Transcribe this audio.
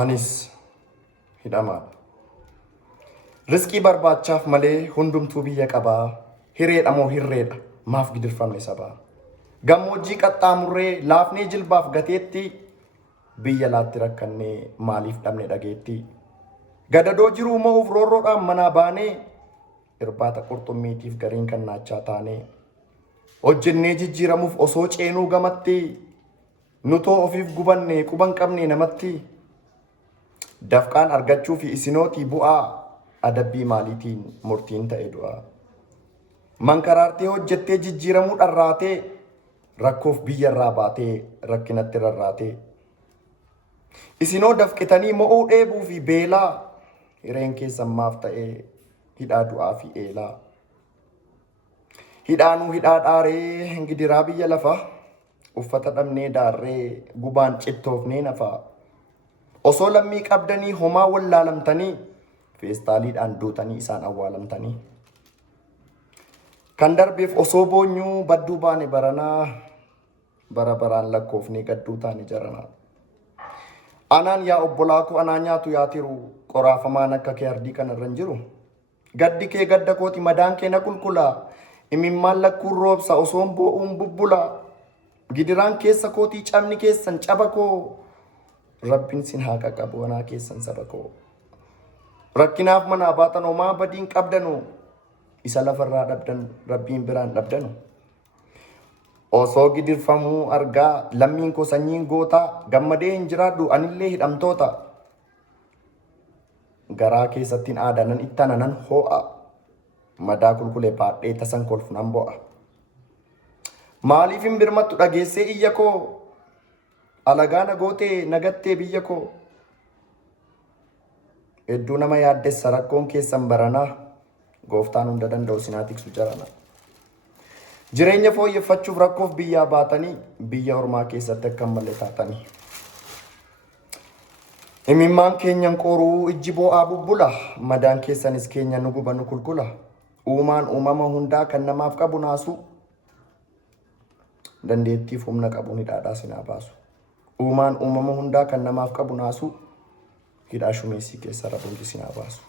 Anis hidhamaadha. Riskii barbaachaaf malee hundumtuu biyya qabaa. Hireedha moo hirreedha maaf gidirfamne sabaa. Gammoojjii qaxxaamurree laafnee jilbaaf gateetti biyya laatti rakkannee maaliif dhabne dhageetti. Gadadoo jiruu mo'uuf roorroodhaan manaa baanee irbaata qurxummiitiif gariin kan naachaa taanee. Hojjennee jijjiiramuuf osoo ceenuu gamatti nutoo ofiif gubanne quban qabne namatti. Dafqaan argachuu fi isinootii bu'aa adabbii maaliitiin murtiin ta'e du'aa. Mankaraartee hojjettee jijjiiramuu dharraatee rakkoof biyyarraa baatee rakkinatti rarraatee. Isinoo dafqitanii mo'uu dheebuu fi beelaa hireen keessan maaf ta'ee hidhaa du'aa fi eelaa. Hidhaanuu hidhaa dhaaree gidiraa biyya lafaa uffata dhabnee daarree gubaan cittoofnee nafaa. Osoo lammii qabdanii homaa wallaalamtanii feestaaliidhaan duutanii isaan awwaalamtanii. Kan darbeef osoo boonyuu badduu baane baranaa bara baraan lakkoofnee gadduu taane jaranaa. Anaan yaa obbolaa koo anaa nyaatu yaa tiru qoraafamaan akka kee ardii kanarra hin jiru. Gaddi kee gadda kooti madaan kee na qulqullaa. Imimmaan lakkuun roobsa osoon boo'uun bubbula. Gidiraan keessa kootii cabni keessan caba koo. Rabbiin sin haa qaqqabu anaa keessan saba koo. Rakkinaaf manaa baatan homaa badiin qabdanu. Isa lafarraa dhabdan rabbiin biraan dhabdanu. Osoo gidirfamuu argaa lammiin koo sanyiin gootaa gammadee hin jiraadhu anillee hidhamtoota. Garaa keessattiin aadanan ittananan ho'a. Madaa kulkulee baadhee tasan kolfunan bo'a. Maaliif hin birmattu dhageessee iyya koo. Alagaana gootee nagattee biyya koo. Hedduu nama yaaddessa rakkoon keessan baranaa. Gooftaan hunda danda'u sinaa tiksu jarana. Jireenya fooyyeffachuuf rakkoof biyyaa baatanii biyya ormaa keessatti akka malee taatanii. Imimmaan keenyan qoruu ijji boo'aa bubbula. Madaan keessanis keenya nu guba nu kulkula. Uumaan uumama hundaa kan namaaf qabu naasu. Dandeettiif humna qabu hidhaadhaa sinaa baasu. Uumaan uumama hundaa kan namaaf qabu naasu. Hidhaa shumeessii keessa rabuun sinaa baasu.